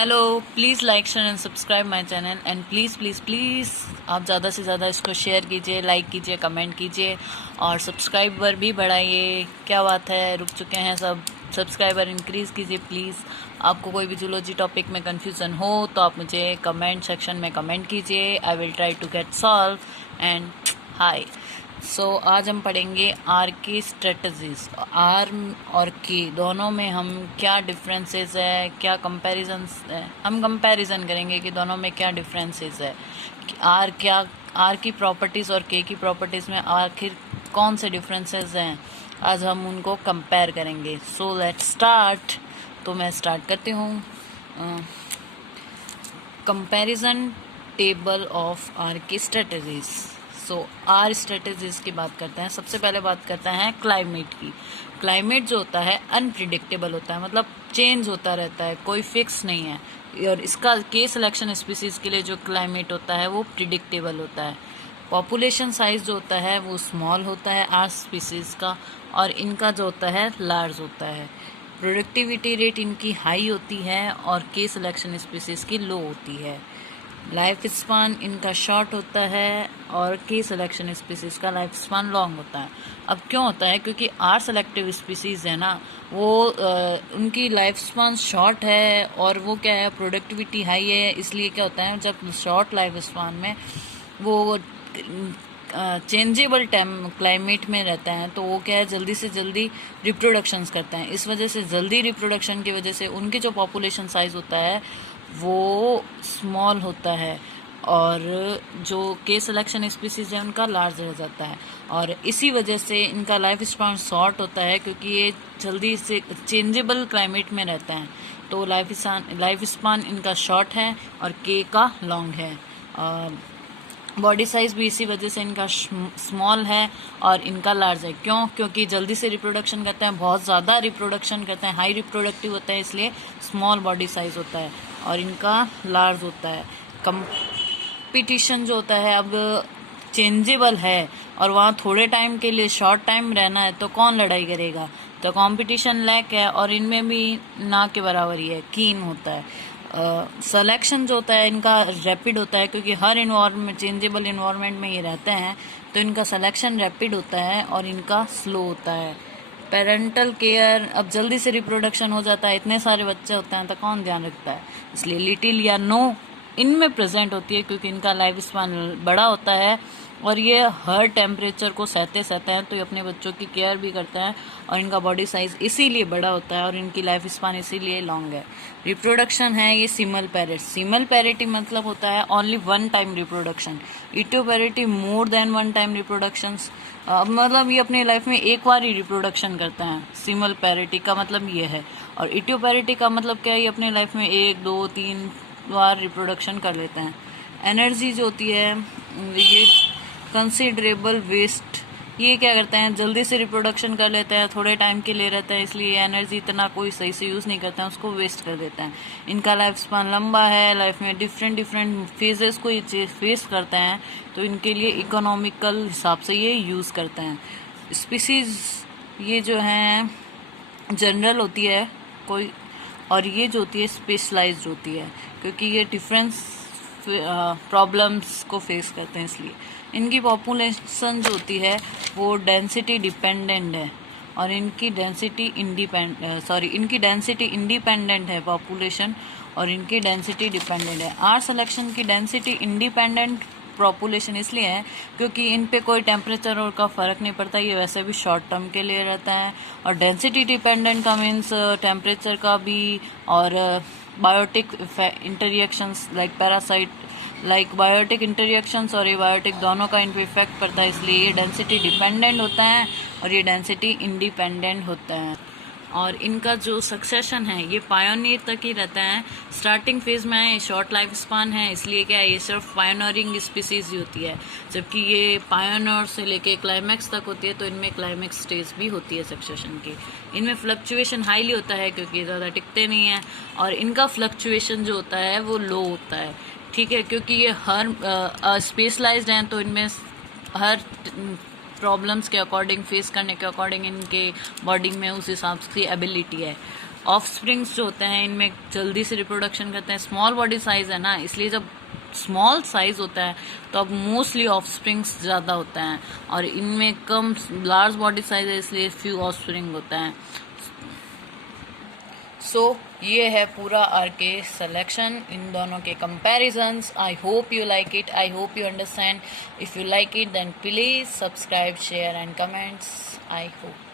Hello, please like share and subscribe my channel and please please please आप ज़्यादा से ज़्यादा इसको शेयर कीजिए, लाइक कीजिए, कमेंट कीजिए और सब्सक्राइबर भी बढ़ाइए। क्या बात है, रुक चुके हैं सब। सब्सक्राइबर इंक्रीज़ कीजिए प्लीज़। आपको कोई भी जूलॉजी टॉपिक में कन्फ्यूज़न हो तो आप मुझे कमेंट सेक्शन में कमेंट कीजिए। I will try to get solve and hi. आज हम पढ़ेंगे आर की स्ट्रेटजीज। आर और के दोनों में हम क्या डिफरेंसेस है, क्या कंपैरिजन्स है, हम कंपैरिजन करेंगे कि दोनों में क्या डिफरेंसेस है, आर की प्रॉपर्टीज़ और के की प्रॉपर्टीज़ में आखिर कौन से डिफरेंसेस हैं। आज हम उनको कंपेयर करेंगे। Let's start. तो मैं स्टार्ट करती हूँ। कंपैरिजन टेबल ऑफ आर की स्ट्रेटजीज। आर स्ट्रेटजीज की बात करते हैं। सबसे पहले बात करते हैं क्लाइमेट की। क्लाइमेट जो होता है अनप्रिडिक्टेबल होता है, मतलब चेंज होता रहता है, कोई फिक्स नहीं है। और इसका के सिलेक्शन स्पीसीज के लिए जो क्लाइमेट होता है वो प्रिडिक्टेबल होता है। पॉपुलेशन साइज जो होता है वो स्मॉल होता है आर स्पीसीज का, और इनका जो होता है लार्ज होता है। प्रोडक्टिविटी रेट इनकी हाई होती है और के सिलेक्शन स्पीसीज की लो होती है। लाइफ स्पान इनका शॉर्ट होता है और के सिलेक्शन स्पीसीज का लाइफ स्पान लॉन्ग होता है। अब क्यों होता है? क्योंकि आर सेलेक्टिव स्पीसीज है ना, वो उनकी लाइफ स्पान शॉर्ट है और वो क्या है, प्रोडक्टिविटी हाई है। इसलिए क्या होता है, जब शॉर्ट लाइफ स्पान में वो चेंजेबल क्लाइमेट में रहता है तो वो क्या है, जल्दी से जल्दी रिप्रोडक्शंस करते हैं। इस वजह से जल्दी रिप्रोडक्शन की वजह से उनकी जो पॉपुलेशन साइज होता है वो स्मॉल होता है और जो के सिलेक्शन स्पीसीज है उनका लार्ज रह जाता है। और इसी वजह से इनका लाइफ स्पान शॉर्ट होता है, क्योंकि ये जल्दी से चेंजेबल क्लाइमेट में रहते हैं। तो लाइफ स्पान इनका शॉर्ट है और के का लॉन्ग है। बॉडी साइज भी इसी वजह से इनका स्मॉल है और इनका लार्ज है। क्यों? क्योंकि जल्दी से रिप्रोडक्शन करते हैं, बहुत ज़्यादा रिप्रोडक्शन करते हैं, हाई रिप्रोडक्टिव होता है, इसलिए स्मॉल बॉडी साइज होता है और इनका लार्ज होता है। कंपटीशन जो होता है अब चेंजेबल है और वहाँ थोड़े टाइम के लिए शॉर्ट टाइम रहना है तो कौन लड़ाई करेगा? तो कंपटीशन लैक है और इनमें भी ना के बराबर ही है, कीन होता है। सिलेक्शन जो होता है इनका रैपिड होता है, क्योंकि हर इन्वायरमेंट चेंजेबल इन्वायरमेंट में ये रहते हैं तो इनका सिलेक्शन रैपिड होता है और इनका स्लो होता है। पेरेंटल केयर, अब जल्दी से रिप्रोडक्शन हो जाता है, इतने सारे बच्चे होते हैं तो कौन ध्यान रखता है, इसलिए लिटिल या नो इनमें प्रेजेंट होती है, क्योंकि इनका लाइफ स्पान बड़ा होता है और ये हर टेम्परेचर को सहते हैं, तो ये अपने बच्चों की केयर भी करता है और इनका बॉडी साइज इसीलिए बड़ा होता है और इनकी लाइफ स्पान इसीलिए लॉन्ग है। रिप्रोडक्शन है ये सिमल पैरिटी। सिमल पैरिटी मतलब होता है only one time reproduction. Iteroparity more than one time reproductions, मतलब ये अपनी लाइफ में एक बार ही रिप्रोडक्शन करते हैं। सिमल पैरिटी का मतलब ये है। और इटियोपैरिटी का मतलब क्या है, ये अपनी लाइफ में 1 2 3 बार रिप्रोडक्शन कर लेते हैं। एनर्जी जो होती है ये कंसिडरेबल वेस्ट, ये क्या करते हैं, जल्दी से रिप्रोडक्शन कर लेते हैं, थोड़े टाइम के लिए रहता है, इसलिए एनर्जी इतना कोई सही से यूज़ नहीं करते हैं, उसको वेस्ट कर देते हैं। इनका लाइफ स्पान लंबा है, लाइफ में डिफरेंट फेजेस को ये फेस करते हैं, तो इनके लिए इकोनॉमिकल हिसाब से ये यूज़ करते हैं। स्पीसीज ये जो हैं जनरल होती है कोई, और ये जो होती है स्पेशलाइज्ड होती है, क्योंकि ये डिफरेंस प्रॉब्लम्स को फेस करते हैं, इसलिए इनकी पॉपुलेशन जो होती है वो डेंसिटी डिपेंडेंट है और इनकी डेंसिटी इंडिपेंडेंट है पॉपुलेशन, और इनकी डेंसिटी डिपेंडेंट है। आर सिलेक्शन की डेंसिटी इंडिपेंडेंट पॉपुलेशन इसलिए है क्योंकि इन पे कोई टेम्परेचर और का फ़र्क नहीं पड़ता, ये वैसे भी शॉर्ट टर्म के लिए रहता है। और डेंसिटी डिपेंडेंट का मीन्स टेम्परेचर का भी, और बायोटिक इंटररिएक्शंस लाइक बायोटिक इंटररिएक्शंस और एबायोटिक दोनों का इन पे इफेक्ट पड़ता है, इसलिए ये डेंसिटी डिपेंडेंट होता है और ये डेंसिटी इंडिपेंडेंट होता है। और इनका जो सक्सेशन है ये पायोनियर तक ही रहता है। स्टार्टिंग फेज में है, शॉर्ट लाइफ स्पान है, इसलिए क्या है, ये सिर्फ पायोनियरिंग स्पीसीज ही होती है, जबकि ये पायोनियर से लेके क्लाइमैक्स तक होती है, तो इनमें क्लाइमैक्स स्टेज भी होती है सक्सेशन की। इनमें फ्लक्चुएशन हाईली होता है क्योंकि ज़्यादा टिकते नहीं हैं, और इनका फ्लक्चुएशन जो होता है वो लो होता है, ठीक है, क्योंकि ये हर स्पेशलाइज्ड हैं, तो इनमें हर प्रॉब्लम्स के अकॉर्डिंग फेस करने के अकॉर्डिंग इनके बॉडी में उस हिसाब से एबिलिटी है। ऑफ स्प्रिंग्स जो होते हैं इनमें जल्दी से रिप्रोडक्शन करते हैं। स्मॉल बॉडी साइज है ना, इसलिए जब स्मॉल साइज होता है तो अब मोस्टली ऑफ स्प्रिंग्स ज़्यादा होता है, और इनमें कम लार्ज बॉडी साइज है इसलिए फ्यू ऑफ स्प्रिंग होता है। सो ये है पूरा आरके सिलेक्शन, इन दोनों के comparisons. I hope you like it, I hope you understand. If you like it then please subscribe, share and comments. I hope